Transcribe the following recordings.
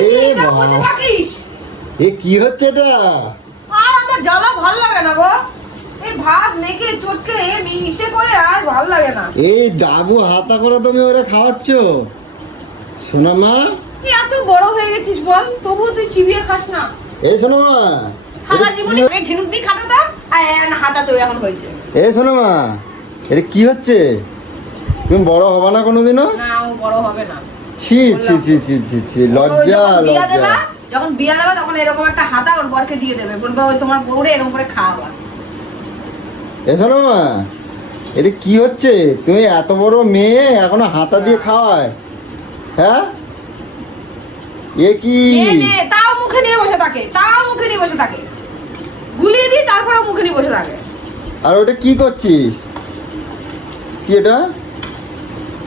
এ বসে থাকিস। এ কি হচ্ছে এটা? আর আমার জ্বালা ভালো লাগে না গো। এই ভাত মেখে চটকে মিশে করে আর ভালো লাগে না। এই ডাবু হাতা করে তুমি ওরা খাওয়াচ্ছ? শোনা মা। এত বড় হয়ে গেছিস বল? তবুও তুই চিবিয়ে খাস না। এই শোনো মা। সারা জীবনে এই ঝিনুক দিয়ে খাটাতাম আর হাতা তো এখন হয়েছে। এই শোনো মা। এটা কি হচ্ছে? তুমি বড় হবে না কোনোদিনও? না ও বড় হবে না। ছি ছি ছি ছি ছি ছি লজ্জা লজ্জা। যখন বিয়া দেবা তখন এরকম একটা হাতা ওর বরকে দিয়ে দেবে। বলবে ওই তোমার বউরে এরকম করে খাওয়াবা। শোনো মা এটা কি হচ্ছে? তুমি এত বড় মেয়ে এখনও হাতা দিয়ে খাওয়ায়। হ্যাঁ? এ কি? নে, নে, তাও মুখে নিয়ে বসে থাকে তাও মুখে নিয়ে বসে থাকে। গুলিয়ে দিই তারপরে মুখে নিয়ে বসে থাকে। আর ওটা কি করছিস? কি এটা?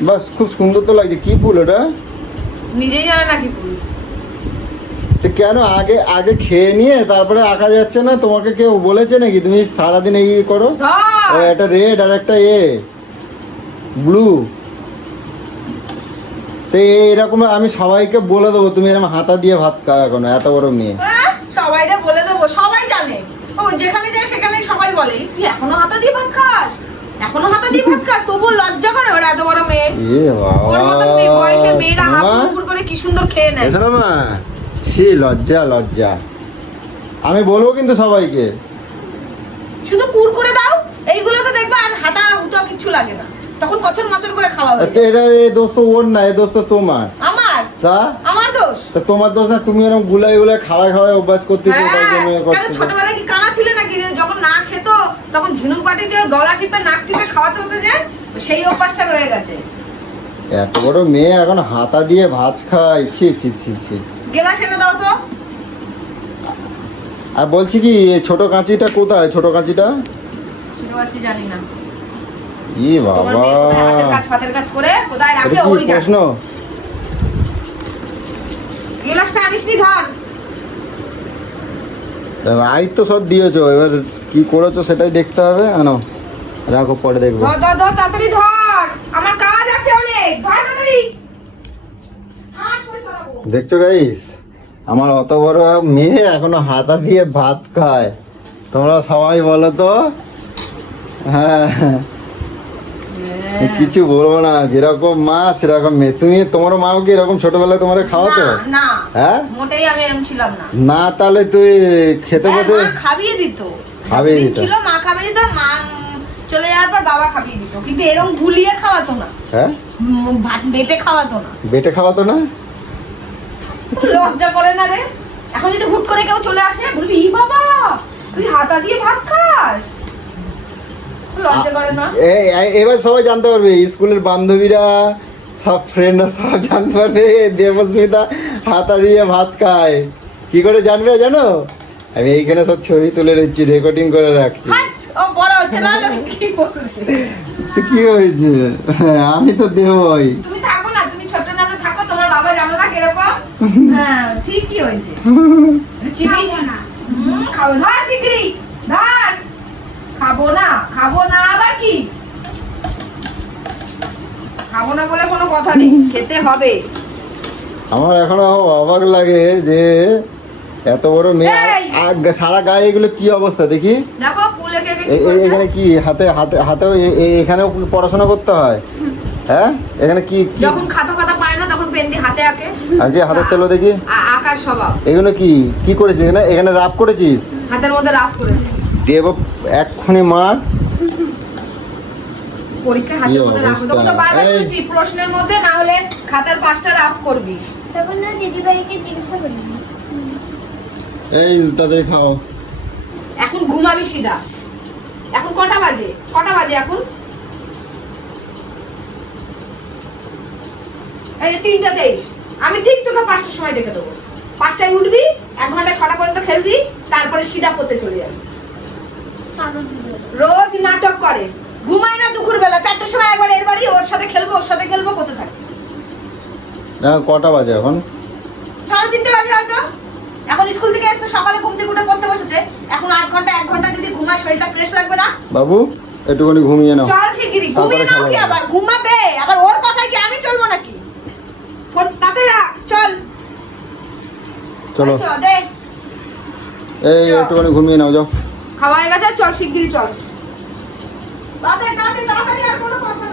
বাস খুব সুন্দর তো লাগছে কি ফুল ওটা? নিজেই জানে না কি। তো কেন? আগে আগে খেয়ে নিয়ে তারপরে আঁকা যাচ্ছে না? তোমাকে কেউ বলেছে নাকি? তুমি সারাদিন এই করো? ও একটা রেড আর একটা এ। ব্লু তো এরকম আমি সবাইকে বলে দেবো। তুমি এরকম হাতা দিয়ে ভাত খাও এখন এত বড় মেয়ে। হ্যাঁ, সবাইরে বলে দেবো সবাই জানে। ও যেখানে যায় সেখানে সবাই বলে তুই এখনও হাতা দিয়ে ভাত খাস? এখনও হাতা দিয়ে ভাত খাস? তবুও লজ্জা করে ওরা এত বড় মেয়ে। ওর মতন মেয়ে বয়সের মেয়েরা হাত করে সুন্দর খেয়ে নেয় না ছি লজ্জা লজ্জা। আমি বলব কিন্তু সবাইকে। শুধু কুর করে দাও এইগুলো তো দেখবে আর হাতা হুতা কিচ্ছু লাগে না। তখন কচন মাচন করে খাওয়া হবে এটা এই দোষ তো ওর না এই দোষ তো তোমার। আমার? তা? আমার দোষ? তা তোমার দোষ না তুমি এরকম গুলাই গুলাই খাওয়াই খাওয়াই অভ্যাস করতেছো তাই হ্যাঁ, ছোটবেলায় কি কানা ছিলে নাকি? যখন না খেতো তখন ঝিনুক বাটি দিয়ে গলা টিপে নাক টিপে খাওয়াতে হতো যে সেই অভ্যাসটা রয়ে গেছে। এত বড় মেয়ে এখন হাতা দিয়ে ভাত খায়। ছি ছি ছি ছি। গেলাস এনে দাও তো। আর বলছি কি ছোট কাঁচিটা কোথায়? ছোট কাঁচিটা? ছোট আছি জানি না। ই বাবা। কাজ করে? কোথায় রাখে? ওই প্রশ্ন? গেলাসটা আনিস ধর। রাইট তো সব দিয়েছ এবার কি করেছ সেটাই দেখতে হবে। আনো রাখো পরে দেখব। ধর ধর ধর তাড়াতাড়ি ধর আমার কাজ আছে অনেক ধর তাড়াতাড়ি হাঁস করে চড়াবো। দেখছ গাইস আমার অত বড় মেয়ে এখনও হাতা দিয়ে ভাত খায়। তোমরা সবাই বলো তো? হ্যাঁ। কিছু বলব না যেরকম মা সেরকম মেয়ে। তুমি তোমার মাও কি এরকম ছোটবেলায় তোমার খাওয়াতো? হ্যাঁ? মোটেই আমি এরকম ছিলাম না। না তাহলে তুই খেতে হ্যাঁ, বসে খাবিয়ে দিত। খাবিয়ে দিত। ছিল মা খাবিয়ে দিত মা চলে যাওয়ার পর বাবা খাবিয়ে দিত। কিন্তু এরকম ভুলিয়ে খাওয়াতো না। হ্যাঁ? বেটে খাওয়াতো না। বেটে খাওয়াতো না? লজ্জা করে না রে? এখন যদি হুট করে কেউ চলে আসে বলবি ই বাবা তুই হাতা দিয়ে ভাত খাস? লজ্জা করে না? এ- এ- এবার সবাই জানতে পারবে স্কুলের বান্ধবীরা সব ফ্রেন্ডরা সব জানতে পারবে দেবস্মিতা হাতা দিয়ে ভাত খায়। কি করে জানবে জানো? আমি এইখানে সব ছবি তুলে নিচ্ছি রেকর্ডিং করে রাখছি। কি হয়েছে? আমি তো দেবই তুমি থাকো না তুমি ছোট নামে থাকো তোমার বাবার রান্না কীরকম হ্যাঁ ঠিকই হয়েছে। চিবিয়েছি না। খাব ধর শিগগিরি ধর। খাব না খাব না আবার কি? খাব না বলে কোনো কথা নেই খেতে হবে। আমার এখনও অবাক লাগে যে এত বড় মেয়ে! সারা গায়ে এগুলো কি অবস্থা দেখি? এখানে কি হাতে হাতে হাতেও এ- এ- এখানেও পড়াশোনা করতে হয়? হ্যাঁ? এখানে কি কি- যখন খাতা ফাতা পায় না তখন পেন দিয়ে হাতে আঁকে। আগে হাতের তেলো দেখি। আঁকার স্বভাব। এগুলো কি? কি করেছিস এখানে? এখানে রাপ করেছিস? হাতের মধ্যে রাফ করেছে। দেব এক্ষুনি মার। হাতের মধ্যে রাফ অবস্থা? তো বারবার বলছি প্রশ্নের মধ্যে না হলে খাতার পাঁচটা রাফ করবি। তখন না দিদিভাইকে জিজ্ঞাসা করি এই তাদের খাও। এখন ঘুমাবি সিধা। এখন কটা বাজে? কটা বাজে এখন? এই তিনটা তেইশ। আমি ঠিক তোকে পাঁচটার সময় ডেকে দেবো। পাঁচটায় উঠবি এক ঘণ্টা ছটা পর্যন্ত খেলবি তারপরে সিধা করতে চলে যাবি। রোজ নাটক করে। ঘুমায় না দুপুর বেলা চারটার সময় একবার এর বাড়ি ওর সাথে খেলব ওর সাথে খেলব করতে থাকে? না কটা বাজে এখন? সাড়ে তিনটে বাজে হয়তো। এখন স্কুল থেকে এসে সকালে ঘুম থেকে উঠে পড়তে বসেছে। এখন আধ ঘণ্টা এক ঘণ্টা যদি ঘুমায় শরীরটা ফ্রেশ লাগবে না। বাবু একটুখানি ঘুমিয়ে নাও। চল শিগগিরি ঘুমিয়ে নাও কি আবার? ঘুমাবে আবার ওর কথায় কি আমি চলবো নাকি ফোন তাতে রাখ চল চলো। এই একটুখানি ঘুমিয়ে নাও যাও। খাওয়া হয়ে গেছে চল শিগগিরই চল। তাড়াতাড়ি তাড়াতাড়ি তাড়াতাড়ি